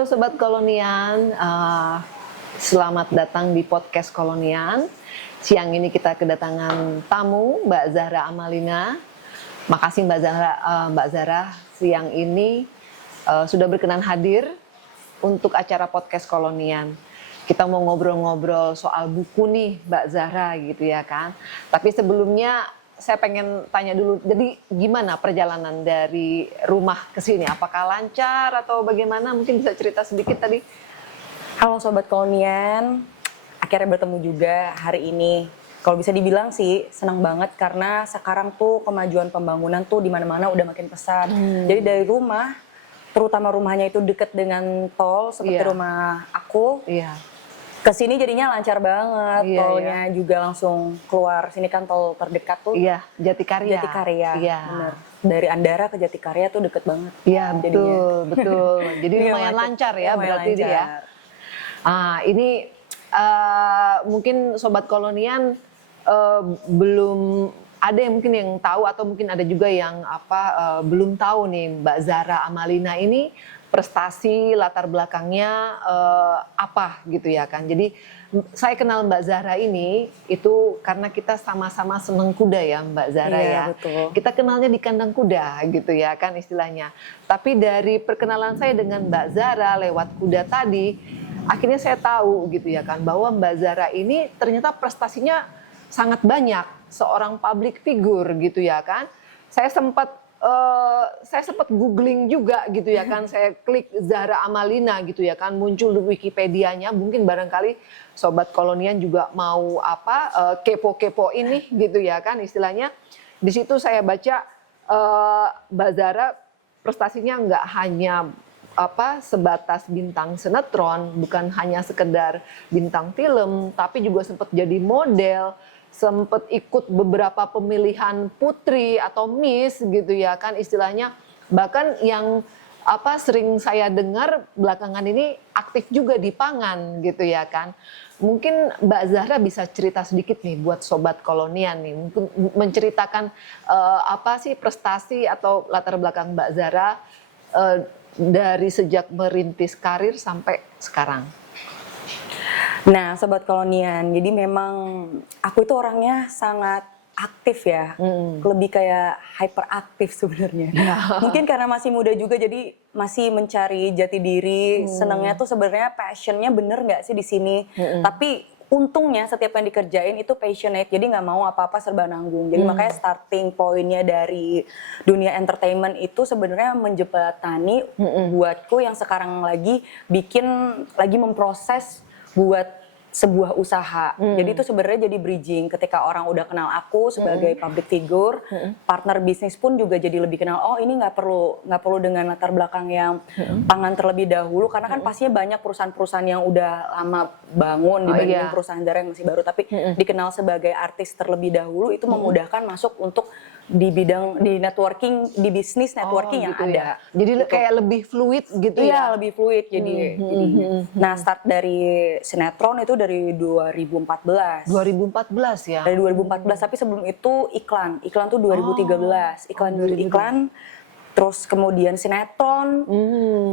Halo Sobat Kolonian, selamat datang di podcast Kolonian. Siang ini kita kedatangan tamu Mbak Zahra Amalina. Makasih Mbak Zahra siang ini sudah berkenan hadir untuk acara podcast Kolonian. Kita mau ngobrol-ngobrol soal buku nih Mbak Zahra gitu ya kan. Tapi sebelumnya saya pengen tanya dulu, jadi gimana perjalanan dari rumah ke sini? Apakah lancar atau bagaimana? Mungkin bisa cerita sedikit tadi. Halo Sobat Kolonian, akhirnya bertemu juga hari ini. Kalau bisa dibilang sih senang banget karena sekarang tuh kemajuan pembangunan tuh di mana-mana udah makin pesat. Jadi dari rumah, terutama rumahnya itu deket dengan tol seperti rumah aku. Kesini jadinya lancar banget, tolnya juga langsung keluar. Sini kan tol terdekat tuh. Jatikarya. Bener. Dari Andara ke Jatikarya tuh deket banget. Iya, betul. Jadi lumayan lancar ya berarti lancar. ya. Ini mungkin Sobat Kolonian belum ada yang mungkin yang tahu atau mungkin ada juga yang belum tahu nih Mbak Zahra Amalina ini prestasi latar belakangnya apa gitu ya kan. Jadi saya kenal Mbak Zahra ini itu karena kita sama-sama seneng kuda ya Mbak Zahra ya. Betul. Kita kenalnya di kandang kuda gitu ya kan istilahnya. Tapi dari perkenalan saya dengan Mbak Zahra lewat kuda tadi, akhirnya saya tahu gitu ya kan bahwa Mbak Zahra ini ternyata prestasinya sangat banyak, seorang public figure gitu ya kan. Saya sempat googling juga gitu ya kan, saya klik Zahra Amalina gitu ya kan, muncul di Wikipedia-nya. Mungkin barangkali Sobat Kolonian juga mau kepo-kepo ini gitu ya kan istilahnya. Di situ saya baca Mbak Zahra prestasinya nggak hanya sebatas bintang sinetron, bukan hanya sekedar bintang film, tapi juga sempat jadi model, sempat ikut beberapa pemilihan putri atau miss gitu ya kan istilahnya. Bahkan yang sering saya dengar belakangan ini aktif juga di pangan gitu ya kan. Mungkin Mbak Zahra bisa cerita sedikit nih buat Sobat Kolonian nih, mungkin menceritakan apa sih prestasi atau latar belakang Mbak Zahra dari sejak merintis karir sampai sekarang. Nah, Sobat Kolonian, jadi memang aku itu orangnya sangat aktif ya, lebih kayak hyperaktif sebenarnya. Mungkin karena masih muda juga, jadi masih mencari jati diri. Senangnya tuh sebenarnya passionnya bener nggak sih di sini. Tapi untungnya setiap yang dikerjain itu passionate, jadi nggak mau apa-apa serba nanggung. Jadi makanya starting pointnya dari dunia entertainment itu sebenarnya menjembatani buatku yang sekarang lagi memproses buat sebuah usaha. Jadi itu sebenarnya jadi bridging ketika orang udah kenal aku sebagai public figure, partner bisnis pun juga jadi lebih kenal. Oh, ini nggak perlu dengan latar belakang yang pangan terlebih dahulu, karena kan pastinya banyak perusahaan-perusahaan yang udah lama bangun dibandingin perusahaan Zahra yang masih baru, tapi dikenal sebagai artis terlebih dahulu itu memudahkan masuk untuk di bidang di networking, di bisnis networking yang gitu ada. Ya. Jadi gitu. Kayak lebih fluid gitu ya. Iya, lebih fluid jadi. Nah, start dari sinetron itu dari 2014. 2014 ya. Dari 2014, tapi sebelum itu iklan. Iklan tuh 2013. Iklan terus kemudian sinetron,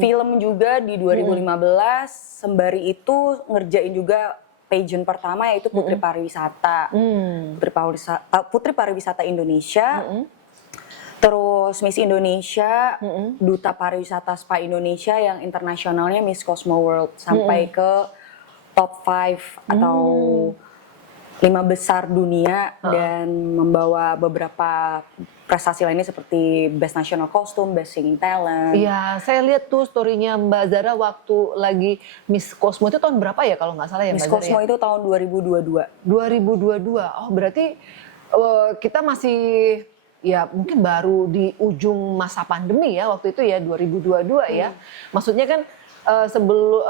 film juga di 2015. Sembari itu ngerjain juga pageant pertama yaitu Putri Pariwisata. Putri Pariwisata Indonesia. Terus Miss Indonesia, Duta Pariwisata Spa Indonesia yang internasionalnya Miss Cosmo World, sampai ke top 5 atau 5 besar dunia dan membawa beberapa prestasi lainnya seperti Best National Costume, Best Singing Talent. Iya, saya lihat tuh story-nya Mbak Zahra waktu lagi Miss Cosmo itu tahun berapa ya kalau nggak salah ya Mbak Miss Zahra? Cosmo itu tahun 2022. 2022. Oh, berarti kita masih ya mungkin baru di ujung masa pandemi ya waktu itu ya 2022 ya. Maksudnya kan sebelum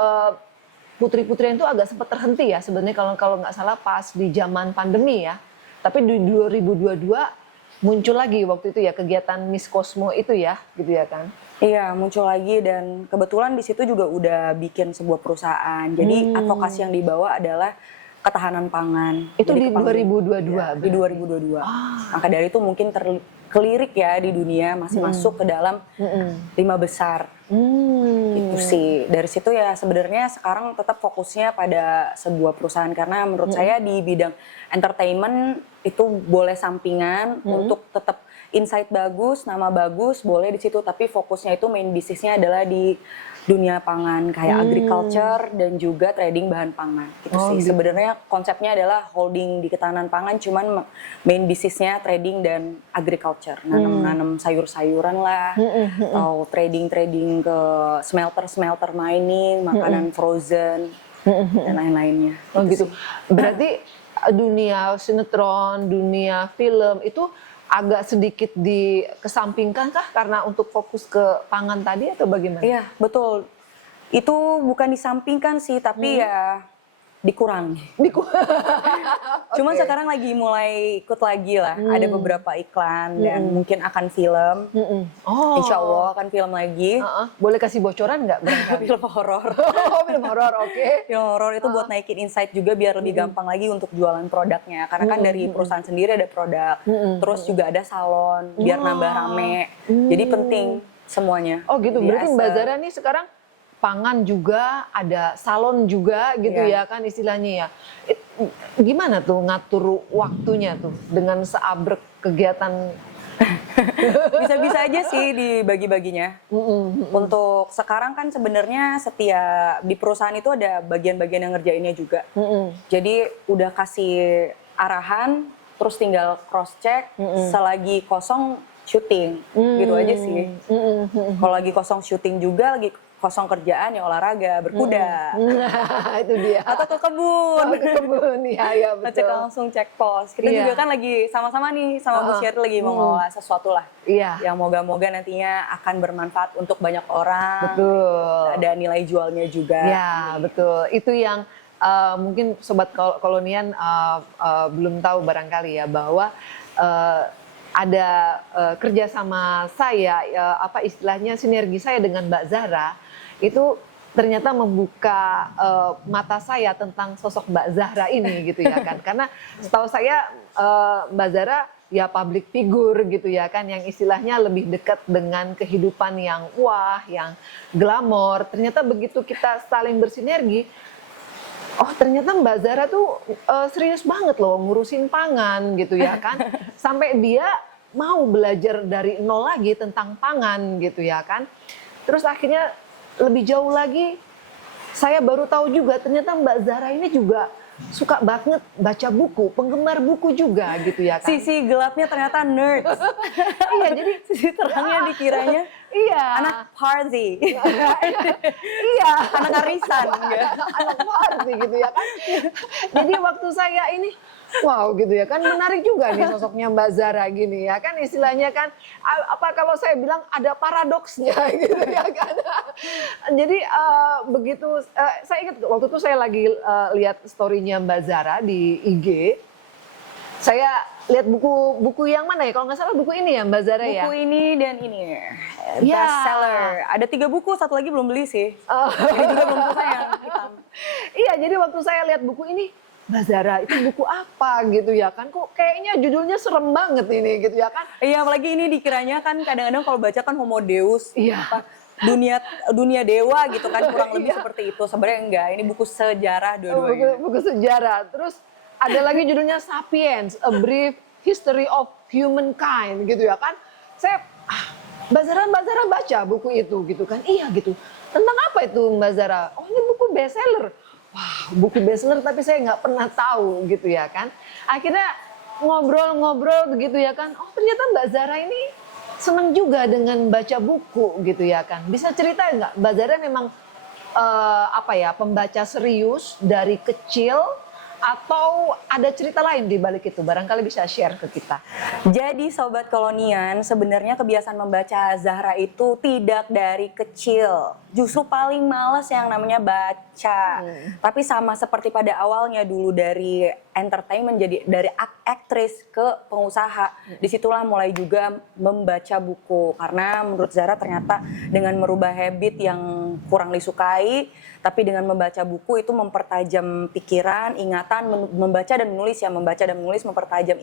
putri-putrian itu agak sempat terhenti ya sebenarnya kalau nggak salah pas di zaman pandemi ya. Tapi di 2022 muncul lagi waktu itu ya kegiatan Miss Cosmo itu ya, gitu ya kan? Iya, muncul lagi dan kebetulan di situ juga udah bikin sebuah perusahaan. Jadi advokasi yang dibawa adalah ketahanan pangan. Itu Jadi di kepangan- 2022 Iya, di 2022. Maka dari itu mungkin kelirik ya di dunia masih masuk ke dalam 5 besar. Itu sih. Dari situ ya sebenarnya sekarang tetap fokusnya pada sebuah perusahaan karena menurut saya di bidang entertainment itu boleh sampingan untuk tetap insight bagus, nama bagus boleh di situ, tapi fokusnya itu main bisnisnya adalah di dunia pangan kayak agriculture dan juga trading bahan pangan. Itu sih. Gitu. Sebenarnya konsepnya adalah holding di ketahanan pangan, cuman main bisnisnya trading dan agriculture, nanam-nanam sayur-sayuran lah, atau trading ke smelter mining, makanan frozen dan lain-lainnya. Oh gitu. Berarti dunia sinetron, dunia film itu agak sedikit dikesampingkan kah karena untuk fokus ke pangan tadi atau bagaimana? Iya, betul. Itu bukan disampingkan sih, tapi ya dikurangi. Cuman Oke. sekarang lagi mulai ikut lagi lah. Ada beberapa iklan dan mungkin akan film. Oh. Insya Allah akan film lagi. Boleh kasih bocoran nggak barangkali? Film horor. Oh, film horor, oke. Film horor itu buat naikin insight juga biar lebih gampang lagi untuk jualan produknya. Karena kan dari perusahaan sendiri ada produk. Terus juga ada salon biar nambah rame. Jadi penting semuanya. Oh gitu, Jadi berarti Mbak Zara nih sekarang pangan juga, ada salon juga gitu Iya. ya kan istilahnya ya. Gimana tuh ngatur waktunya tuh dengan seabrek kegiatan? Bisa-bisa aja sih dibagi-baginya. Untuk sekarang kan sebenarnya setiap di perusahaan itu ada bagian-bagian yang ngerjainnya juga. Jadi udah kasih arahan, terus tinggal cross check, selagi kosong syuting, gitu aja sih. Kalau lagi kosong syuting juga, lagi kosong kerjaan ya olahraga, berkuda, Nah, itu dia. atau ke kebun. Oh, ke kebun, ya Ngecek betul. langsung cek pos. Kita Iya. juga kan lagi sama-sama nih sama Bu Sherry lagi mengelola sesuatu lah. Iya, Yang moga-moga nantinya akan bermanfaat untuk banyak orang. betul. Ada nilai jualnya juga. Ya, betul. Itu yang mungkin sobat kolonian belum tahu barangkali ya bahwa ada kerjasama saya, apa istilahnya sinergi saya dengan Mbak Zara itu ternyata membuka mata saya tentang sosok Mbak Zahra ini gitu ya kan. Karena setahu saya Mbak Zara ya public figure gitu ya kan yang istilahnya lebih dekat dengan kehidupan yang wah, yang glamor. Ternyata begitu kita saling bersinergi, oh ternyata Mbak Zara tuh serius banget loh ngurusin pangan gitu ya kan. Sampai dia mau belajar dari nol lagi tentang pangan gitu ya kan. Terus akhirnya lebih jauh lagi, saya baru tahu juga ternyata Mbak Zara ini juga suka banget baca buku, penggemar buku juga gitu ya kan. Sisi gelapnya ternyata nerd. Iya, jadi Sisi terangnya dikiranya iya. anak party. Iya. Anak arisan. Anak party gitu ya kan. Jadi waktu saya ini wow gitu ya kan menarik juga nih sosoknya Mbak Zara gini ya kan istilahnya kan apa kalau saya bilang ada paradoksnya gitu ya kan. Jadi begitu saya ingat waktu itu saya lagi lihat story-nya Mbak Zara di IG. Saya lihat buku yang mana ya? Kalau nggak salah buku ini ya Mbak Zara ya. Buku ini dan ini Ya. bestseller. Ada 3 buku, satu lagi belum beli sih. Ini juga belum buku saya yang hitam. Iya, jadi waktu saya lihat buku ini, Mbak Zara itu buku apa gitu ya kan? Kok kayaknya judulnya serem banget ini gitu ya kan? Iya, apalagi ini dikiranya kan kadang-kadang kalau baca kan Homo Deus, Iya. apa, dunia dewa gitu kan kurang lebih Iya. seperti itu. Sebenarnya enggak, ini buku sejarah dua-duanya. Buku sejarah. Terus ada lagi judulnya Sapiens, A Brief History of Humankind gitu ya kan? Saya Mbak Zara baca buku itu gitu kan? Iya gitu. Tentang apa itu Mbak Zara? Oh ini buku bestseller. Wah buku bestseller tapi saya nggak pernah tahu gitu ya kan? Akhirnya ngobrol-ngobrol begitu ya kan? Oh ternyata Mbak Zara ini senang juga dengan baca buku gitu ya kan? Bisa cerita nggak Mbak Zara memang apa ya pembaca serius dari kecil? Atau ada cerita lain di balik itu? Barangkali bisa share ke kita. Jadi Sobat Kolonian, sebenarnya kebiasaan membaca Zahra itu tidak dari kecil. justru paling males yang namanya baca. Tapi sama seperti pada awalnya dulu dari entertainment jadi dari aktris ke pengusaha. Disitulah mulai juga membaca buku karena menurut Zara ternyata dengan merubah habit yang kurang disukai, tapi dengan membaca buku itu mempertajam pikiran, ingatan, membaca dan menulis ya, membaca dan menulis mempertajam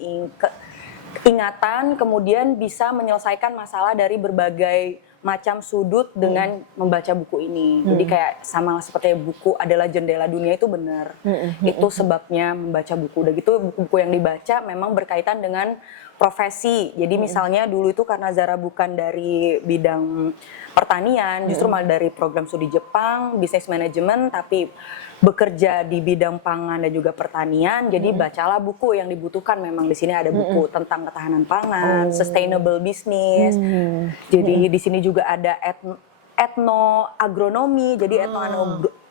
ingatan, kemudian bisa menyelesaikan masalah dari berbagai macam sudut dengan membaca buku ini. Jadi kayak sama seperti buku adalah jendela dunia itu benar. Itu sebabnya membaca buku. Udah gitu buku-buku yang dibaca memang berkaitan dengan profesi. Jadi misalnya dulu itu karena Zara bukan dari bidang pertanian, justru malah dari program studi Jepang, bisnis manajemen, tapi bekerja di bidang pangan dan juga pertanian. Jadi bacalah buku yang dibutuhkan. Memang di sini ada buku tentang ketahanan pangan, sustainable business. Jadi di sini juga ada etnoagronomi. Jadi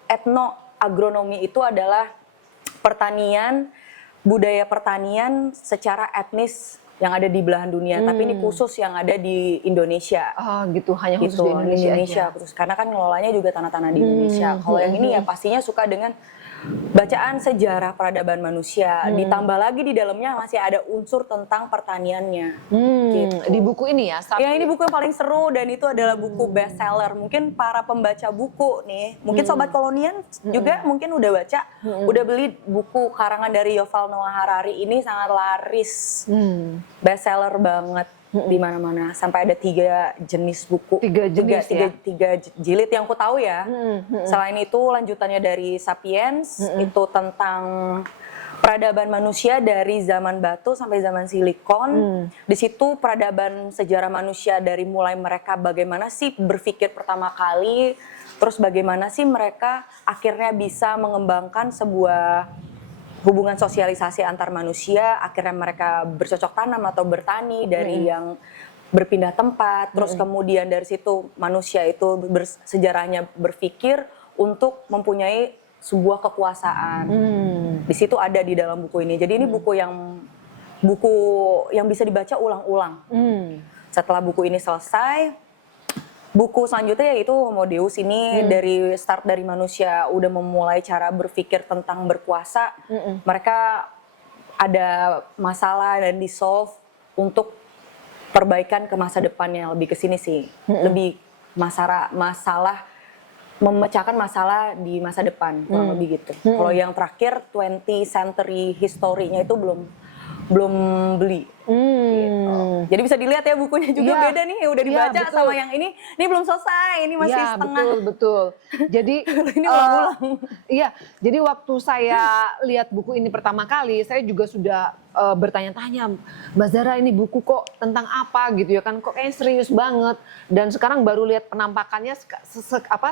etnoagronomi itu adalah pertanian, budaya pertanian secara etnis yang ada di belahan dunia, tapi ini khusus yang ada di Indonesia. Oh gitu, hanya khusus gitu, di Indonesia aja. khusus. Karena kan ngelolanya juga tanah-tanah di Indonesia. Kalau yang ini ya pastinya suka dengan bacaan sejarah peradaban manusia. Ditambah lagi di dalamnya masih ada unsur tentang pertaniannya. Gitu. Di buku ini ya? Ya ini buku yang paling seru dan itu adalah buku bestseller. Mungkin para pembaca buku nih, mungkin Sobat Kolonian juga mungkin udah baca, udah beli buku karangan dari Yuval Noah Harari ini sangat laris. Bestseller banget di mana-mana. Sampai ada 3 jenis buku. 3 jenis ya? 3 jilid yang ku tahu ya. Selain itu lanjutannya dari Sapiens, itu tentang peradaban manusia dari zaman batu sampai zaman silikon. Di situ peradaban sejarah manusia dari mulai mereka bagaimana sih berpikir pertama kali, terus bagaimana sih mereka akhirnya bisa mengembangkan sebuah hubungan sosialisasi antar manusia, akhirnya mereka bercocok tanam atau bertani dari yang berpindah tempat, terus kemudian dari situ manusia itu sejarahnya berpikir untuk mempunyai sebuah kekuasaan. Di situ ada di dalam buku ini. Jadi ini buku yang bisa dibaca ulang-ulang. Setelah buku ini selesai, buku selanjutnya yaitu Homo Deus ini dari manusia udah memulai cara berpikir tentang berkuasa. Mereka ada masalah dan di-solve untuk perbaikan ke masa depannya, lebih ke sini sih. Lebih masalah memecahkan masalah di masa depan, kurang lebih gitu. Kalau yang terakhir 20th century history-nya itu belum beli. Gitu. Jadi bisa dilihat ya bukunya juga beda nih, udah dibaca sama yang ini belum selesai, ini masih setengah. Betul. Jadi ini ulang-ulang. Iya, jadi waktu saya lihat buku ini pertama kali, saya juga sudah bertanya-tanya, Mbak Zara ini buku kok tentang apa gitu ya kan, kok kayaknya serius banget. Dan sekarang baru lihat penampakannya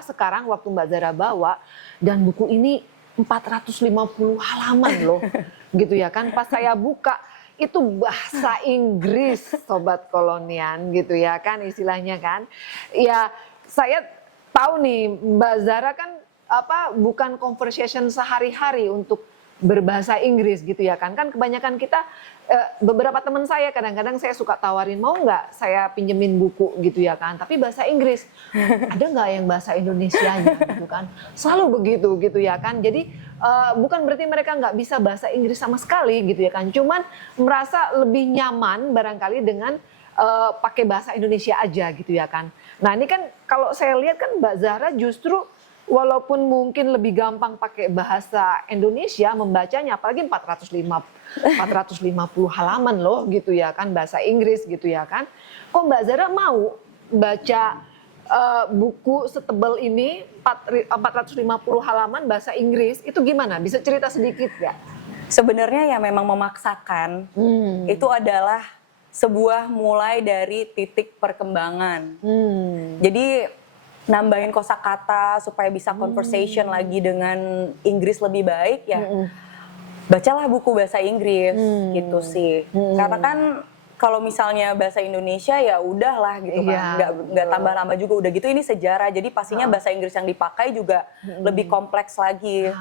sekarang waktu Mbak Zara bawa, dan buku ini 450 halaman loh, gitu ya kan. Pas saya buka, itu bahasa Inggris, Sobat Kolonian gitu ya kan istilahnya kan. Ya saya tahu nih Mbak Zara kan bukan conversation sehari-hari untuk berbahasa Inggris gitu ya kan. Kan kebanyakan kita, beberapa teman saya kadang-kadang saya suka tawarin, mau nggak saya pinjemin buku gitu ya kan. Tapi bahasa Inggris, ada nggak yang bahasa Indonesianya gitu kan. Selalu begitu gitu ya kan. Jadi bukan berarti mereka nggak bisa bahasa Inggris sama sekali gitu ya kan. Cuman merasa lebih nyaman barangkali dengan pakai bahasa Indonesia aja gitu ya kan. Nah ini kan kalau saya lihat kan Mbak Zara justru walaupun mungkin lebih gampang pakai bahasa Indonesia membacanya, apalagi 450 halaman loh gitu ya kan, bahasa Inggris gitu ya kan. Kok Mbak Zara mau baca buku setebal ini 450 halaman bahasa Inggris, itu gimana? Bisa cerita sedikit ya? Sebenarnya ya memang memaksakan, itu adalah sebuah mulai dari titik perkembangan. Jadi nambahin kosakata supaya bisa conversation lagi dengan Inggris lebih baik ya. Bacalah buku bahasa Inggris gitu sih. Karena kan kalau misalnya bahasa Indonesia ya udahlah gitu kan. Nggak tambah-tambah juga udah gitu ini sejarah. Jadi pastinya bahasa Inggris yang dipakai juga lebih kompleks lagi.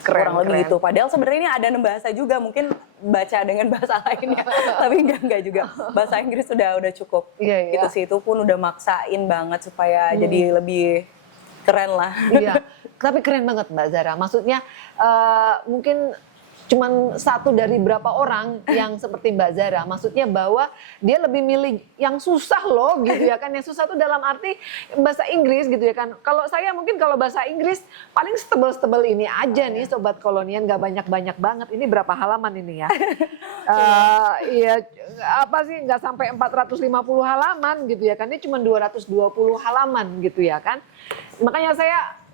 Kurang lebih gitu. Padahal sebenarnya ini ada 6 bahasa juga, mungkin baca dengan bahasa lainnya. Tapi enggak juga. Bahasa Inggris udah cukup. Gitu sih, itu pun udah maksain banget supaya jadi lebih Keren lah. Iya, tapi keren banget Mbak Zara. Maksudnya mungkin cuman satu dari berapa orang yang seperti Mbak Zara. Maksudnya bahwa dia lebih milih yang susah loh gitu ya kan. Yang susah tuh dalam arti bahasa Inggris gitu ya kan. Kalau saya mungkin kalau bahasa Inggris paling setebel-setebel ini aja nih Sobat Kolonian, gak banyak-banyak banget. Ini berapa halaman ini ya? Iya, apa sih nggak sampai 450 halaman gitu ya kan. Ini cuma 220 halaman gitu ya kan. Makanya saya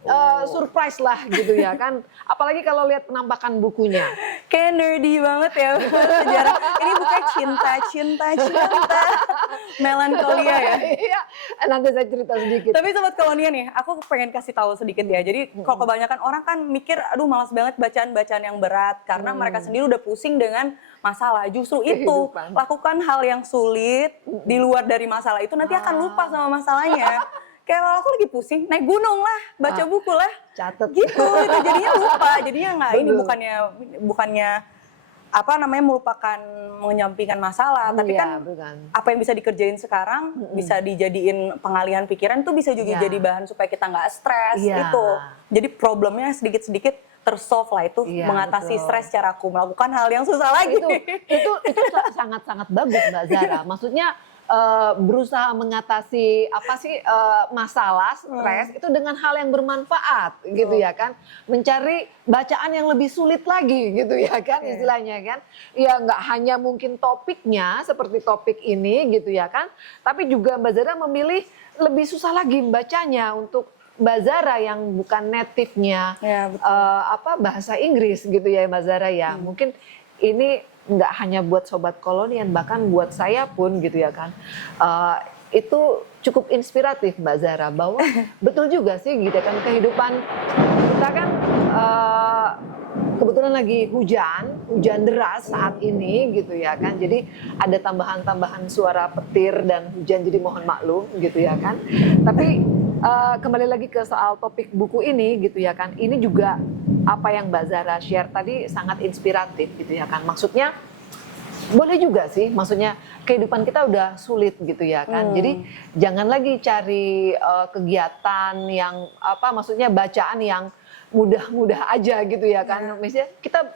surprise lah gitu ya kan. Apalagi kalau lihat penampakan bukunya. Kayak nerdy banget ya sejarah. Ini bukannya cinta. Melankolia ya. Iya, nanti saya cerita sedikit. Tapi Sobat Kolonian nih, aku pengen kasih tahu sedikit ya. Jadi kalau kebanyakan orang kan mikir, aduh malas banget bacaan-bacaan yang berat. Karena mereka sendiri udah pusing dengan masalah. Justru itu, lakukan hal yang sulit di luar dari masalah itu nanti akan lupa sama masalahnya. Kayak kalau aku lagi pusing, naik gunung lah, baca buku lah. Catet. Gitu, itu jadinya lupa. Jadinya nggak, ini bukannya apa namanya melupakan menyampingkan masalah, tapi Iya, kan bukan. apa yang bisa dikerjain sekarang bisa dijadiin pengalihan pikiran, itu bisa juga jadi bahan supaya kita nggak stres itu. Jadi problemnya sedikit-sedikit tersolve lah, itu mengatasi stres cara aku melakukan hal yang susah lagi. Itu sangat-sangat bagus Mbak Zara. Maksudnya berusaha mengatasi apa sih masalah stres itu dengan hal yang bermanfaat gitu ya kan, mencari bacaan yang lebih sulit lagi gitu ya kan istilahnya kan, ya nggak hanya mungkin topiknya seperti topik ini gitu ya kan, tapi juga Mbak Zara memilih lebih susah lagi bacanya untuk Mbak Zara yang bukan native-nya bahasa Inggris gitu ya Mbak Zara ya. Mungkin ini nggak hanya buat Sobat Kolonian, bahkan buat saya pun gitu ya kan. Itu cukup inspiratif Mbak Zara, bahwa betul juga sih gitu kan, kehidupan kita kan kebetulan lagi hujan deras saat ini gitu ya kan. Jadi ada tambahan-tambahan suara petir dan hujan, jadi mohon maklum gitu ya kan. Tapi kembali lagi ke soal topik buku ini gitu ya kan. Ini juga apa yang Mbak Zara share tadi sangat inspiratif gitu ya kan. Maksudnya boleh juga sih, maksudnya kehidupan kita udah sulit gitu ya kan. Jadi jangan lagi cari kegiatan yang apa, maksudnya bacaan yang mudah-mudah aja gitu ya kan. Misalnya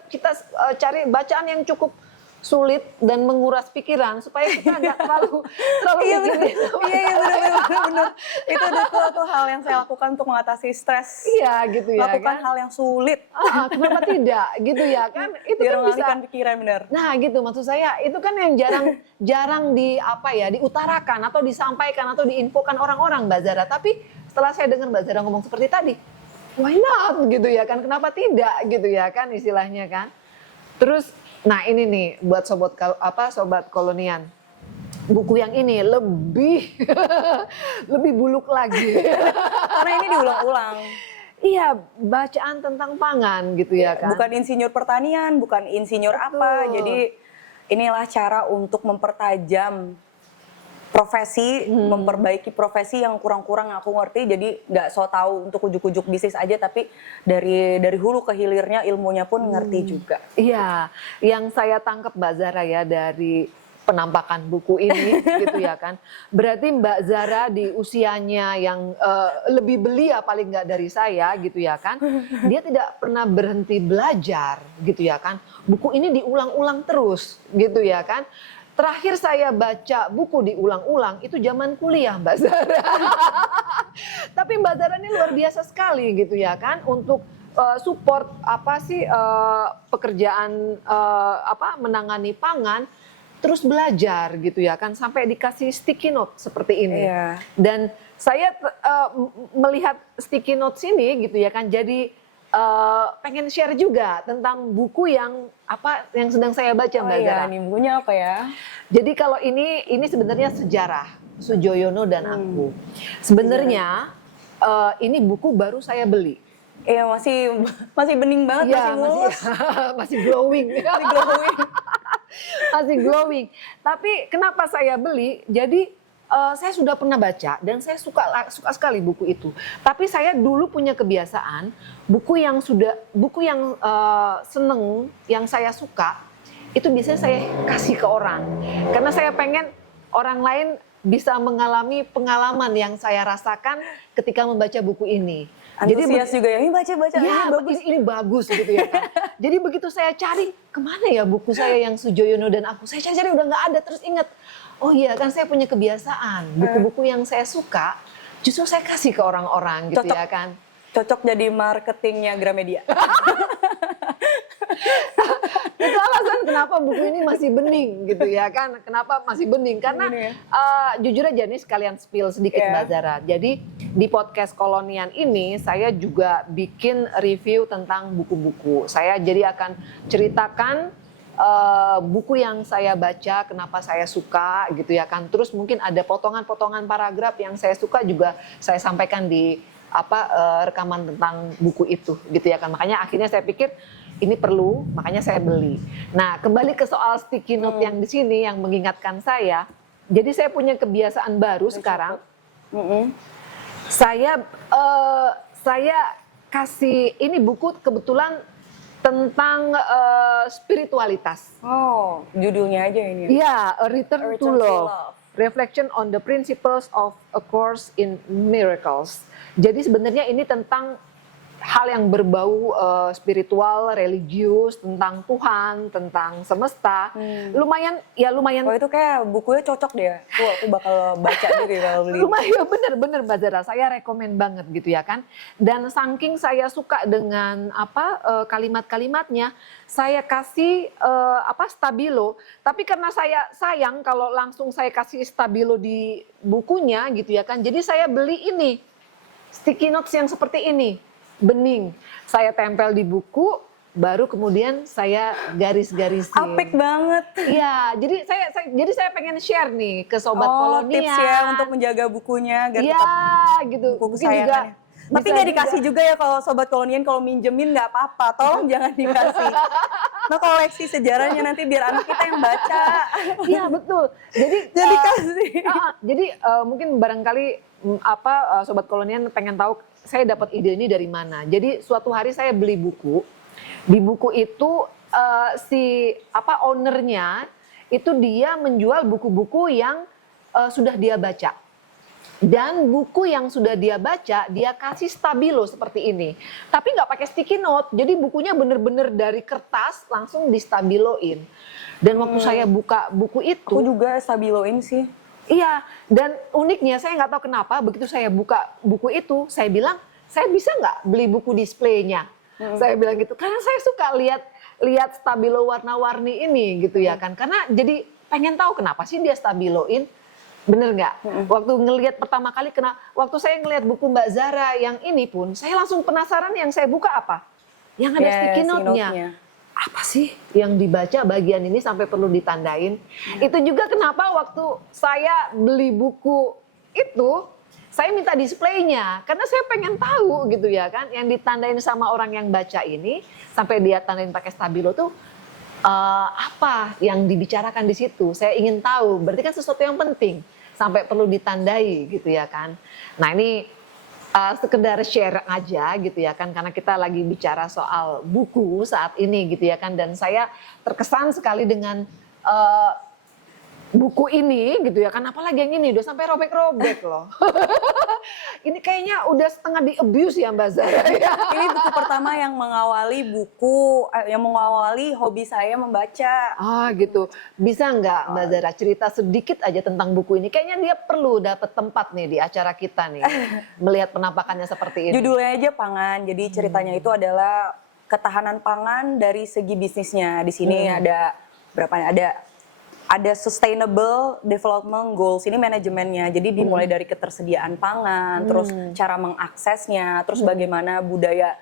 kita cari bacaan yang cukup sulit dan menguras pikiran supaya kita nggak terlalu mikirin. Iya benar. Itu tuh hal yang saya lakukan untuk mengatasi stres. Iya gitu ya. Lakukan hal yang sulit. Kenapa tidak gitu ya kan? Itu biar kan bisa pikiran, benar. Nah gitu, maksud saya itu kan yang jarang diutarakan atau disampaikan atau diinfokan orang-orang Mbak Zara. Tapi setelah saya dengar Mbak Zara ngomong seperti tadi, why not gitu ya kan? Kenapa tidak gitu ya kan istilahnya kan? Terus nah ini nih buat Sobat Kolonian. Buku yang ini lebih lebih buluk lagi. Karena ini diulang-ulang. Iya, bacaan tentang pangan gitu ya kan. Bukan insinyur pertanian, bukan insinyur apa. Jadi inilah cara untuk mempertajam profesi, memperbaiki profesi yang kurang-kurang aku ngerti. Jadi nggak so tahu untuk ujuk-ujuk bisnis aja, tapi dari hulu ke hilirnya ilmunya pun ngerti juga. Iya, yang saya tangkap Mbak Zara ya dari penampakan buku ini gitu ya kan. Berarti Mbak Zara di usianya yang lebih belia paling nggak dari saya gitu ya kan. Dia tidak pernah berhenti belajar gitu ya kan. Buku ini diulang-ulang terus gitu ya kan. Terakhir saya baca buku diulang-ulang itu zaman kuliah Mbak Zara. Tapi Mbak Zara ini luar biasa sekali gitu ya kan untuk support pekerjaan menangani pangan, terus belajar gitu ya kan, sampai dikasih sticky note seperti ini. Dan saya melihat sticky notes ini gitu ya kan, jadi pengen share juga tentang buku yang sedang saya baca Mbak Zara. Ini bukunya apa ya? Jadi kalau ini sebenarnya sejarah Sujoyono dan aku. Sebenarnya ini buku baru saya beli. Iya, masih bening banget, masih mulus. Masih glowing. Masih glowing. Tapi kenapa saya beli? Jadi saya sudah pernah baca dan saya suka sekali buku itu. Tapi saya dulu punya kebiasaan buku yang seneng, yang saya suka, itu biasanya saya kasih ke orang. Karena saya pengen orang lain bisa mengalami pengalaman yang saya rasakan ketika membaca buku ini. Antusias juga ya, ini baca-baca, ya, ini bagus gitu ya kan. Jadi begitu saya cari, kemana ya buku saya yang Sujoyono dan Aku? Saya cari udah nggak ada, terus ingat, oh iya kan saya punya kebiasaan, buku-buku yang saya suka, justru saya kasih ke orang-orang gitu ya kan. Cocok jadi marketingnya Gramedia. Itu alasan kenapa buku ini masih bening gitu ya kan. Kenapa masih bening? Karena jujur aja nih sekalian spill sedikit Mbak Zara. Jadi di podcast Kolonian ini saya juga bikin review tentang buku-buku. Saya jadi akan ceritakan buku yang saya baca, kenapa saya suka gitu ya kan. Terus mungkin ada potongan-potongan paragraf yang saya suka juga saya sampaikan di rekaman tentang buku itu gitu ya kan. Makanya akhirnya saya pikir ini perlu, makanya saya beli. Nah, kembali ke soal sticky note yang di sini yang mengingatkan saya. Jadi saya punya kebiasaan baru sekarang. Saya kasih ini buku kebetulan tentang spiritualitas. Oh, judulnya aja ini. Iya, A Return to Love. Reflection on the Principles of A Course in Miracles. Jadi sebenarnya ini tentang hal yang berbau spiritual, religius, tentang Tuhan, tentang semesta. Lumayan. Oh itu kayak bukunya cocok deh. Aku bakal baca gitu kalau beli. Lumayan bener Mbak Zara, saya rekomen banget gitu ya kan. Dan saking saya suka dengan kalimat-kalimatnya, saya kasih stabilo. Tapi karena saya sayang kalau langsung saya kasih stabilo di bukunya gitu ya kan. Jadi saya beli ini sticky notes yang seperti ini. Bening, saya tempel di buku, baru kemudian saya garis-garisin. Apik banget. Iya, jadi saya pengen share nih ke sobat kolonial. Tips ya untuk menjaga bukunya agar tetap gitu. Buku kesayangannya. Tapi nggak dikasih juga ya kalau sobat kolonial, kalau minjemin nggak apa-apa, tolong jangan dikasih. Nah koleksi sejarahnya nanti biar anak kita yang baca. Iya betul. Jadi kasih. Jadi mungkin barangkali sobat kolonial pengen tahu saya dapat ide ini dari mana. Jadi suatu hari saya beli buku. Di buku itu ownernya itu dia menjual buku-buku yang sudah dia baca. Dan buku yang sudah dia baca, dia kasih stabilo seperti ini. Tapi nggak pakai sticky note, jadi bukunya bener-bener dari kertas langsung distabiloin. Dan waktu saya buka buku itu... Aku juga stabiloin sih. Iya, dan uniknya saya nggak tahu kenapa, begitu saya buka buku itu, saya bilang, saya bisa nggak beli buku displaynya? Saya bilang gitu, karena saya suka lihat stabilo warna-warni ini gitu ya kan. Karena jadi pengen tahu kenapa sih dia stabiloin. Bener nggak? Waktu ngelihat pertama kali, waktu saya ngelihat buku Mbak Zara yang ini pun, saya langsung penasaran. Yang saya buka apa? Yang ada sticky note-nya. Apa sih yang dibaca bagian ini sampai perlu ditandain? Itu juga kenapa waktu saya beli buku itu, saya minta displaynya. Karena saya pengen tahu gitu ya kan, yang ditandain sama orang yang baca ini, sampai dia tandain pakai stabilo tuh, apa yang dibicarakan di situ. Saya ingin tahu, berarti kan sesuatu yang penting. Sampai perlu ditandai gitu ya kan. Nah ini sekedar share aja gitu ya kan, karena kita lagi bicara soal buku saat ini gitu ya kan, dan saya terkesan sekali dengan buku ini gitu ya kan, apalagi yang ini udah sampai robek-robek loh. Ini kayaknya udah setengah di abuse ya Mbak Zara. Ini buku pertama yang mengawali hobi saya membaca. Gitu. Bisa nggak Mbak Zara cerita sedikit aja tentang buku ini? Kayaknya dia perlu dapat tempat nih di acara kita nih, melihat penampakannya seperti ini. Judulnya aja Pangan. Jadi ceritanya itu adalah ketahanan pangan dari segi bisnisnya. Di sini ada sustainable development goals, ini manajemennya. Jadi dimulai dari ketersediaan pangan, terus cara mengaksesnya, terus bagaimana budaya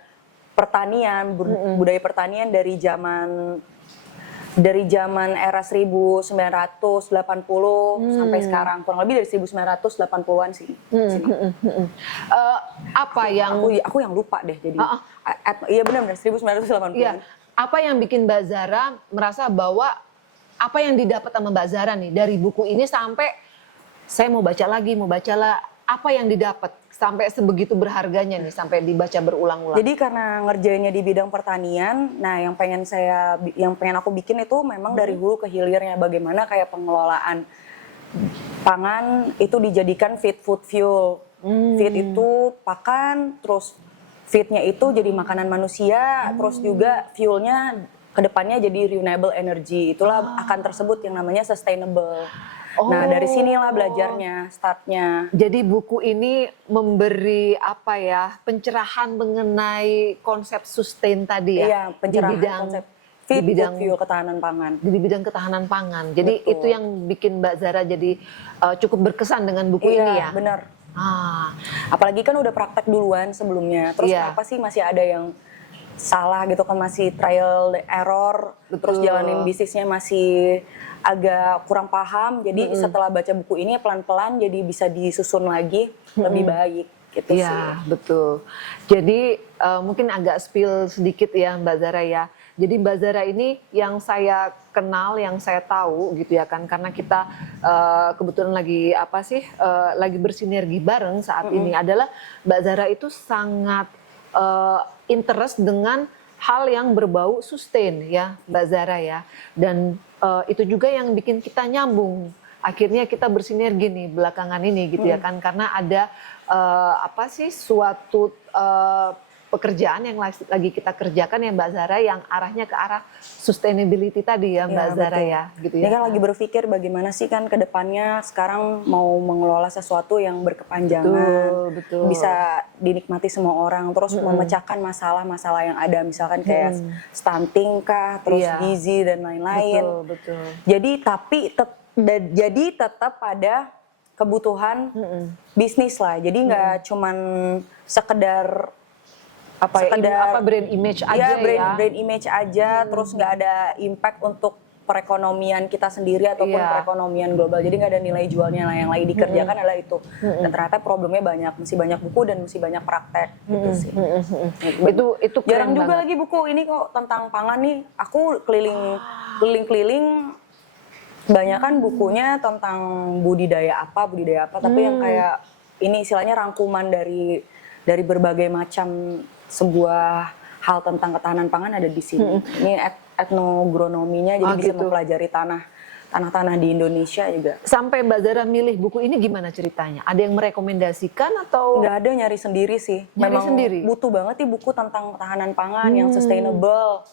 pertanian dari zaman era 1980 sampai sekarang, kurang lebih dari 1980-an sih. Apa yang aku yang lupa deh jadi. Iya benar 1980-an. Iya. Apa yang bikin Mbak Zara merasa bahwa apa yang didapat sama Mbak Zara nih dari buku ini sampai saya mau baca lagi, apa yang didapat sampai sebegitu berharganya nih sampai dibaca berulang-ulang? Jadi karena ngerjainnya di bidang pertanian, nah yang pengen aku bikin itu memang dari hulu ke hilirnya, bagaimana kayak pengelolaan pangan itu dijadikan feed food fuel. Feed itu pakan, terus feednya itu jadi makanan manusia, terus juga fuelnya kedepannya jadi renewable energy. Itulah akan tersebut yang namanya sustainable. Nah dari sinilah belajarnya, startnya. Jadi buku ini memberi apa ya, pencerahan mengenai konsep sustain tadi ya? Iya, pencerahan di bidang, konsep di feed bidang food fuel ketahanan pangan. di bidang ketahanan pangan. Jadi Betul. itu yang bikin Mbak Zara jadi cukup berkesan dengan buku Iya, ini ya? benar. Ah, Apalagi kan udah praktek duluan sebelumnya. Terus Iya. kenapa sih masih ada yang salah gitu kan, masih trial error, terus Betul. jalanin bisnisnya masih agak kurang paham. Jadi setelah baca buku ini pelan-pelan jadi bisa disusun lagi lebih baik gitu sih. Iya, betul. Jadi mungkin agak spill sedikit ya Mbak Zara ya. Jadi Mbak Zara ini yang saya kenal, yang saya tahu gitu ya kan, karena kita kebetulan lagi apa sih, lagi bersinergi bareng saat ini adalah Mbak Zara itu sangat interest dengan hal yang berbau sustain ya Mbak Zara ya. Dan itu juga yang bikin kita nyambung. Akhirnya kita bersinergi nih belakangan ini gitu ya kan, karena ada apa sih suatu pekerjaan yang lagi kita kerjakan ya Mbak Zara yang arahnya ke arah sustainability tadi ya Mbak Zara betul. ya gitu Ini ya. kan lagi berpikir bagaimana sih kan ke depannya sekarang mau mengelola sesuatu yang berkepanjangan, Betul. bisa dinikmati semua orang, terus memecahkan masalah-masalah yang ada, misalkan kayak stunting kah, terus Iya. gizi dan lain-lain. Betul. Jadi tetap pada kebutuhan bisnis lah. Jadi nggak cuman sekedar Apa brand image aja ya, ya. brand image aja, terus nggak ada impact untuk perekonomian kita sendiri ataupun Iya. perekonomian global. Jadi nggak ada nilai jualnya lah, yang lagi dikerjakan adalah itu. Dan ternyata problemnya banyak, mesti banyak buku dan mesti banyak praktek gitu sih. Itu Jarang keren juga banget. lagi buku ini kok tentang pangan nih. Aku keliling-keliling banyak kan bukunya tentang budidaya apa, tapi yang kayak ini istilahnya rangkuman dari berbagai macam sebuah hal tentang ketahanan pangan ada di sini. Ini etnogronominya, jadi bisa gitu. mempelajari tanah-tanah di Indonesia juga. Sampai Mbak Zara milih buku ini gimana ceritanya? Ada yang merekomendasikan atau? Nggak ada, nyari sendiri sih. Nyari Memang sendiri? butuh banget nih buku tentang ketahanan pangan yang sustainable.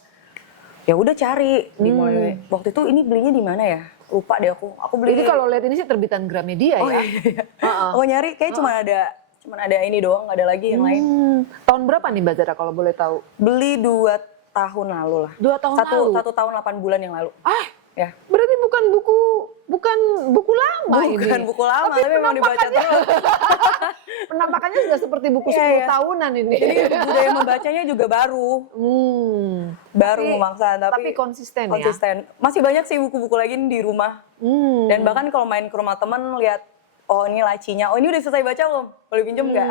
Ya udah cari. Dimulai. Waktu itu ini belinya di mana ya? Lupa deh aku. Aku beli. Ini kalau lihat ini sih terbitan Gramedia ya. Aku nyari kayak cuma ada ini doang, nggak ada lagi yang lain. Tahun berapa nih Mbak Zara kalau boleh tahu? Beli 2 tahun lalu lah. 2 tahun lalu? 1 tahun 8 bulan yang lalu. Ya. Berarti bukan buku lama ini. Bukan buku lama, tapi memang dibaca terus. Penampakannya sudah seperti buku 10 Iya. tahunan ini. Jadi budaya membacanya juga baru memaksa, tapi konsisten ya? konsisten. Masih banyak sih buku-buku lagi di rumah. Dan bahkan kalau main ke rumah teman lihat, oh ini lacinya, oh ini udah selesai baca belum? Boleh pinjem nggak?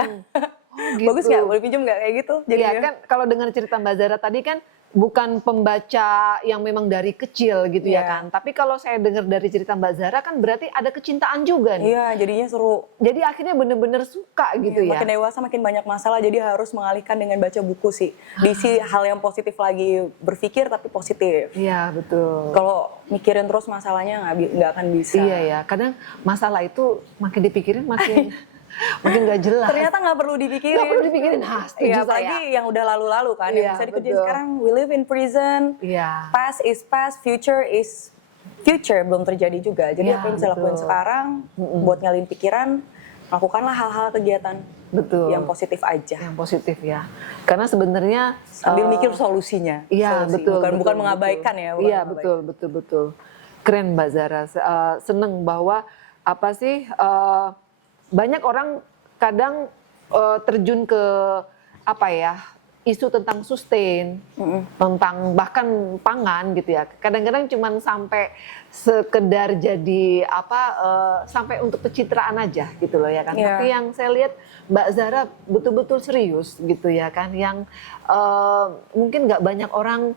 gitu. Bagus nggak? Boleh pinjem nggak? Kayak gitu. Iya kan kalau dengar cerita Mbak Zara tadi kan bukan pembaca yang memang dari kecil gitu ya Iya. kan. Tapi kalau saya dengar dari cerita Mbak Zara kan berarti ada kecintaan juga nih. Iya, jadinya seru. Jadi akhirnya bener-bener suka gitu ya. Makin dewasa makin banyak masalah, jadi harus mengalihkan dengan baca buku sih. Diisi hal yang positif lagi, berpikir tapi positif. Iya betul. Kalau mikirin terus masalahnya nggak akan bisa. Iya ya, kadang masalah itu makin dipikirin makin nggak jelas. Ternyata nggak perlu dipikirin. Nggak perlu dipikirin, setuju Iya, saya. apalagi yang udah lalu-lalu kan, Iya, yang bisa dikerjain betul. sekarang. We live in prison, Iya. past is past, future is future, belum terjadi juga. Jadi Iya, apa yang bisa lakuin betul. sekarang, buat ngalihin pikiran, lakukanlah hal-hal kegiatan Betul. yang positif aja. Yang positif ya. Karena sebenarnya Sambil mikir solusinya. Iya Solusi. betul. Bukan betul, mengabaikan betul. ya. bukan Iya mengabaikan. betul. Keren Mbak Zara. Seneng bahwa apa sih banyak orang kadang terjun ke apa ya isu tentang sustain, tentang bahkan pangan gitu ya. Kadang-kadang cuman sampai sekedar jadi apa sampai untuk pencitraan aja gitu loh ya kan. Iya. Tapi yang saya lihat Mbak Zara betul-betul serius gitu ya kan. Yang mungkin nggak banyak orang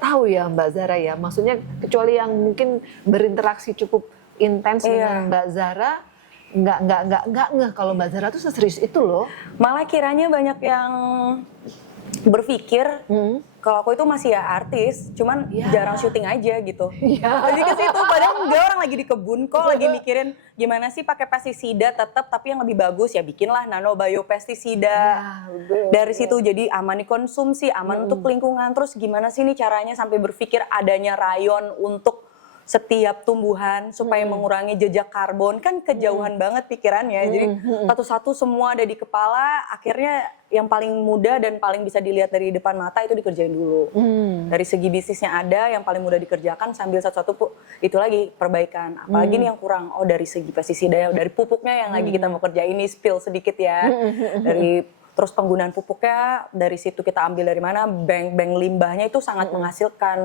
tahu ya Mbak Zara ya. Maksudnya kecuali yang mungkin berinteraksi cukup intens dengan Mbak Zara. Nggak ngeh kalau Mbak Zara tuh seserius itu loh. Malah kiranya banyak yang berpikir kalau aku itu masih ya artis, cuman jarang syuting aja gitu. Jadi ke situ padahal enggak, orang lagi di kebun kok, lagi mikirin gimana sih pakai pestisida tetap tapi yang lebih bagus ya bikinlah nano biopestisida. Dari situ jadi aman dikonsumsi, aman untuk lingkungan. Terus gimana sih nih caranya sampai berpikir adanya rayon untuk setiap tumbuhan supaya mengurangi jejak karbon, kan kejauhan banget pikirannya. Jadi satu-satu semua ada di kepala, akhirnya yang paling mudah dan paling bisa dilihat dari depan mata itu dikerjain dulu. Dari segi bisnisnya ada, yang paling mudah dikerjakan sambil satu-satu itu lagi perbaikan. Apalagi nih yang kurang, dari segi pestisida, dari pupuknya yang lagi kita mau kerjain ini spill sedikit ya. Terus penggunaan pupuknya dari situ kita ambil dari mana, bank limbahnya itu sangat menghasilkan,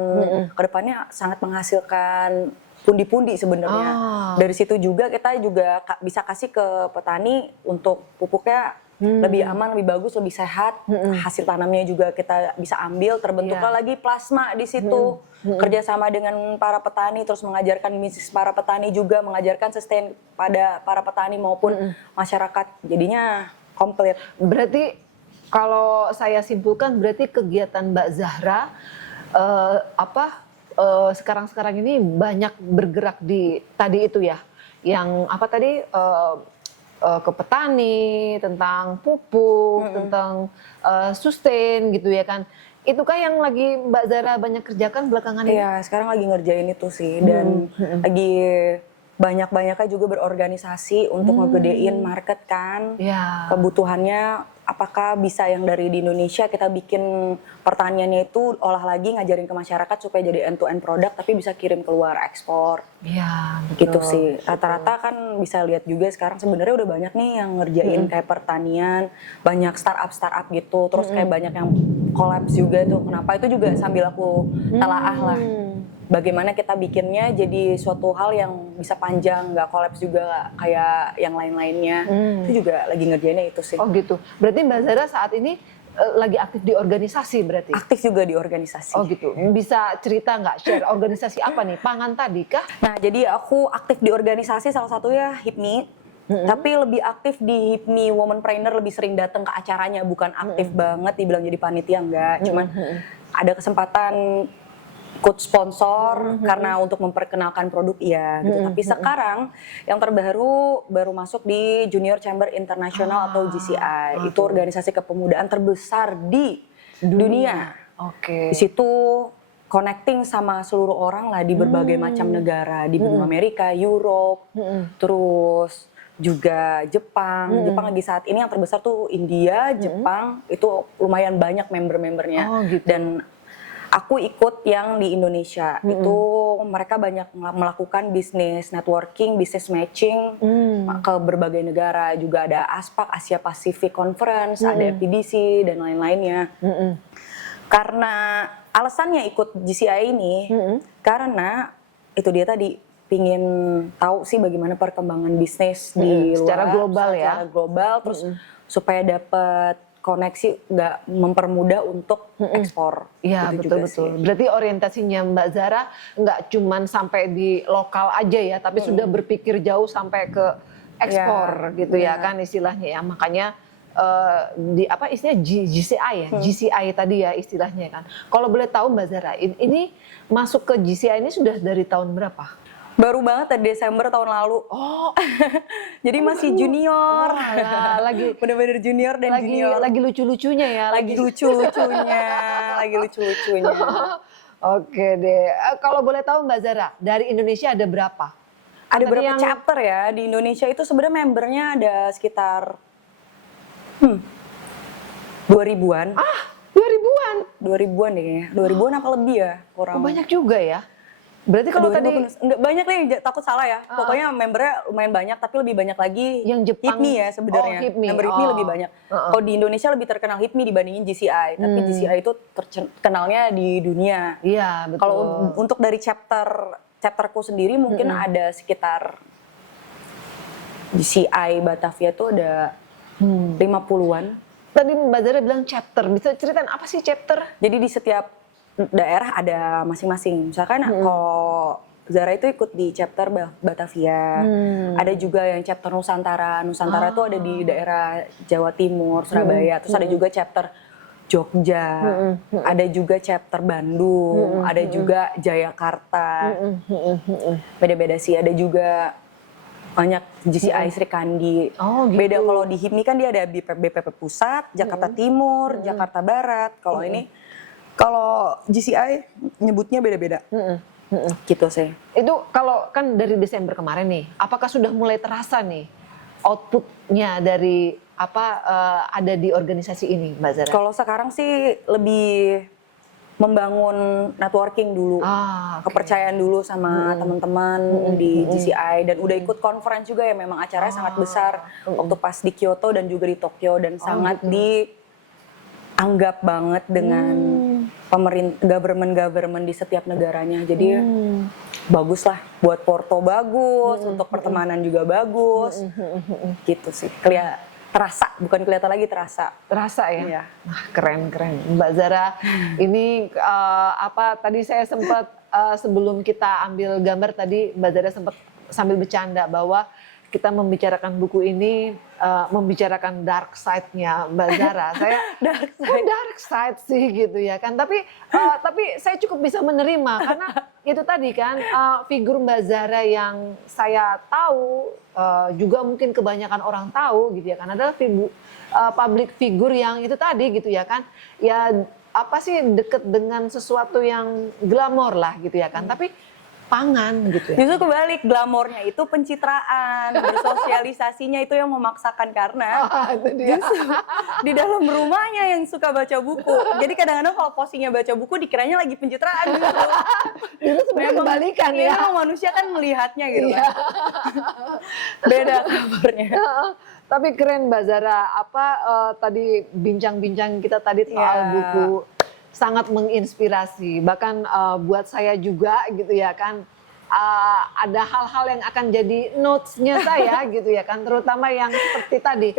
kedepannya sangat menghasilkan pundi-pundi sebenarnya. Dari situ juga kita juga bisa kasih ke petani untuk pupuknya lebih aman, lebih bagus, lebih sehat. Hasil tanamnya juga kita bisa ambil, terbentuklah lagi plasma di situ. Kerjasama dengan para petani, terus mengajarkan bisnis para petani juga, mengajarkan sustain pada para petani maupun masyarakat. Jadinya komplit. Berarti kalau saya simpulkan berarti kegiatan Mbak Zahra sekarang ini banyak bergerak di tadi itu ya, yang apa tadi ke petani, tentang pupuk, tentang sustain gitu ya kan. Itukah yang lagi Mbak Zahra banyak kerjakan belakangan ini? Iya, sekarang lagi ngerjain itu sih, dan lagi banyak-banyaknya juga berorganisasi untuk ngegedein market kan. Kebutuhannya apakah bisa yang dari di Indonesia kita bikin pertaniannya itu olah lagi, ngajarin ke masyarakat supaya jadi end to end produk tapi bisa kirim keluar ekspor. Gitu sih. Rata-rata kan bisa lihat juga sekarang sebenarnya udah banyak nih yang ngerjain kayak pertanian, banyak startup gitu, terus kayak banyak yang collapse juga tuh. Kenapa itu juga sambil aku telaah lah. Bagaimana kita bikinnya jadi suatu hal yang bisa panjang, nggak kolaps juga kayak yang lain-lainnya. Itu juga lagi ngerjainnya itu sih. Oh gitu. Berarti Mbak Zahra saat ini lagi aktif di organisasi berarti? Aktif juga di organisasi. Oh gitu. Bisa cerita nggak, share organisasi apa nih? Pangan tadi kah? Nah jadi aku aktif di organisasi salah satunya HIPMI. Tapi lebih aktif di HIPMI Womanpreneur, lebih sering datang ke acaranya, bukan aktif banget dibilang jadi panitia, enggak. Cuman ada kesempatan ikut sponsor karena untuk memperkenalkan produk gitu. Tapi sekarang yang terbaru baru masuk di Junior Chamber International atau GCI. Itu organisasi kepemudaan terbesar di dunia. Di situ connecting sama seluruh orang lah di berbagai macam negara, di benua Amerika, Europe, terus juga Jepang. Jepang lagi saat ini yang terbesar tuh India, Jepang, itu lumayan banyak member-membernya. Dan aku ikut yang di Indonesia, itu mereka banyak melakukan bisnis networking, bisnis matching ke berbagai negara. Juga ada ASPAC, Asia Pacific Conference, ada FPDC dan lain-lainnya. Karena alasannya ikut GCI ini, karena itu dia tadi, pingin tahu sih bagaimana perkembangan bisnis di luar. Secara global ya? Secara global, terus supaya dapat koneksi, nggak mempermudah untuk ekspor. Iya betul-betul. Berarti orientasinya Mbak Zahra nggak cuman sampai di lokal aja ya, tapi sudah berpikir jauh sampai ke ekspor gitu ya kan istilahnya ya. Makanya di apa istilahnya GCI ya, GCI tadi ya istilahnya kan. Kalau boleh tahu Mbak Zahra, ini masuk ke GCI ini sudah dari tahun berapa? Baru banget dari Desember tahun lalu. Jadi masih junior. Lagi bener-bener junior dan junior. Lagi lucu-lucunya ya. Lagi lucu-lucunya. Oke deh. Kalau boleh tahu Mbak Zahra, dari Indonesia ada berapa? Ada berapa chapter ya di Indonesia itu? Sebenarnya membernya ada sekitar 2000-an. 2000-an? 2000-an deh kayaknya. 2000-an apa lebih ya? Kurang. Banyak juga ya. Berarti kalau tadi enggak banyak nih, takut salah ya. Pokoknya membernya lumayan banyak, tapi lebih banyak lagi yang Jepang. HIPMI ya sebenarnya. Member HIPMI lebih banyak. Kalau di Indonesia lebih terkenal HIPMI dibandingin GCI, tapi GCI itu terkenalnya di dunia. Iya, betul. Kalau untuk dari chapterku sendiri mungkin ada sekitar GCI Batavia itu ada 50-an. Tadi Mbak Zahra bilang chapter, bisa ceritain apa sih chapter? Jadi di setiap daerah ada masing-masing. Misalkan kalau Zahra itu ikut di chapter Batavia, ada juga yang chapter Nusantara. Nusantara itu ada di daerah Jawa Timur, Surabaya. Terus ada juga chapter Jogja, ada juga chapter Bandung, ada juga Jayakarta. Beda-beda sih, ada juga banyak GCI Sri Kandi. Oh, gitu. Beda kalau di HIPMI kan dia ada BPP Pusat, Jakarta Timur, Jakarta Barat. Kalau ini, kalau GCI nyebutnya beda-beda. Gitu sih. Itu kalau kan dari Desember kemarin nih, apakah sudah mulai terasa nih outputnya dari ada di organisasi ini, Mbak Zara? Kalau sekarang sih lebih membangun networking dulu, kepercayaan dulu sama teman-teman di GCI, dan udah ikut conference juga ya, memang acaranya sangat besar waktu pas di Kyoto dan juga di Tokyo, dan sangat dianggap banget dengan government di setiap negaranya. Jadi bagus lah, buat Porto bagus, untuk pertemanan juga bagus, gitu sih. Terasa, bukan kelihatan lagi, terasa. Terasa ya? Iya. Wah, keren. Mbak Zara, ini tadi saya sempat sebelum kita ambil gambar tadi, Mbak Zara sempat sambil bercanda bahwa kita membicarakan buku ini, membicarakan dark side-nya Mbak Zara. Saya dark side sih gitu ya kan. Tapi saya cukup bisa menerima karena itu tadi kan figur Mbak Zara yang saya tahu, juga mungkin kebanyakan orang tahu gitu ya kan, adalah public figure yang itu tadi gitu ya kan. Ya deket dengan sesuatu yang glamor lah gitu ya kan. Tapi pangan gitu ya. Justru kebalik, glamornya itu pencitraan, bersosialisasinya itu yang memaksakan, karena justru di dalam rumahnya yang suka baca buku. Jadi kadang-kadang kalau postingnya baca buku dikiranya lagi pencitraan gitu. Itu sebenarnya kebalikan ya. Memang manusia kan melihatnya gitu kan. Beda kabarnya. Tapi keren Mbak Zara, tadi bincang-bincang kita tadi soal buku sangat menginspirasi, bahkan buat saya juga gitu ya kan, ada hal-hal yang akan jadi notes-nya saya gitu ya kan, terutama yang seperti tadi,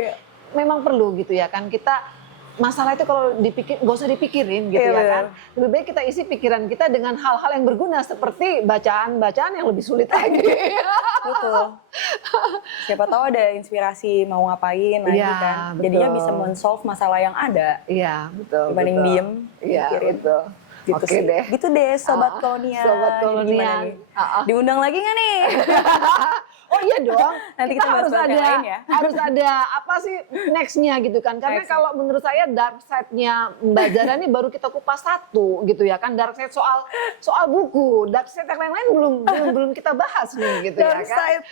memang perlu gitu ya kan, kita masalah itu kalau dipikir, gak usah dipikirin gitu ya kan, lebih baik kita isi pikiran kita dengan hal-hal yang berguna seperti bacaan-bacaan yang lebih sulit lagi. Betul. Siapa tahu ada inspirasi mau ngapain lagi kan. Jadinya bisa men-solve masalah yang ada. Iya, betul. Dibanding diem. Iya, betul. Gitu Oke sih. deh. Gitu deh Sobat Kolonial. Sobat Kolonial. Diundang lagi nggak nih? Oh iya dong. Nanti kita harus bahas ada lain ya. harus ada apa sih next-nya gitu kan. Karena kalau menurut saya dark side-nya Mbak Zara ini baru kita kupas satu gitu ya kan. Dark side soal buku. Dark side yang lain-lain belum kita bahas nih gitu dark ya kan. Side.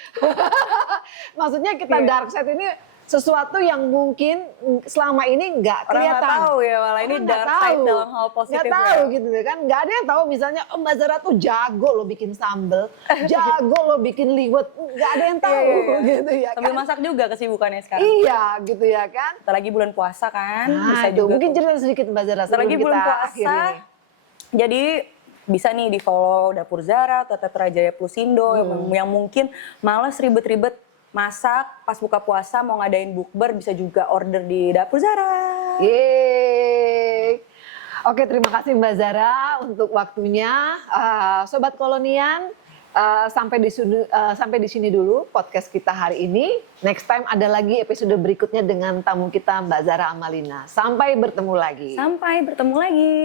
Maksudnya kita dark side ini sesuatu yang mungkin selama ini nggak kelihatan. Orang nggak tahu ya, malah ini dark side dalam hal positif. Nggak tahu gitu kan, nggak ada yang tahu misalnya Mbak Zara tuh jago lo bikin sambel, jago lo bikin liwet, nggak ada yang tahu gitu ya. Sambil kan? masak juga kesibukannya sekarang. Iya gitu ya kan. Kita lagi bulan puasa kan, Nah, bisa itu juga. mungkin cerita sedikit Mbak Zara sebelum Lagi kita bulan puasa. akhiri. Jadi bisa nih di follow Dapur Zara atau Tetra Jaya Plusindo yang mungkin males ribet-ribet masak pas buka puasa, mau ngadain bukber, bisa juga order di Dapur Zara. Yeay. Oke, terima kasih Mbak Zara untuk waktunya. Sobat Kolonian, sampai di sini dulu podcast kita hari ini. Next time ada lagi episode berikutnya dengan tamu kita Mbak Zara Amalina. Sampai bertemu lagi. Sampai bertemu lagi.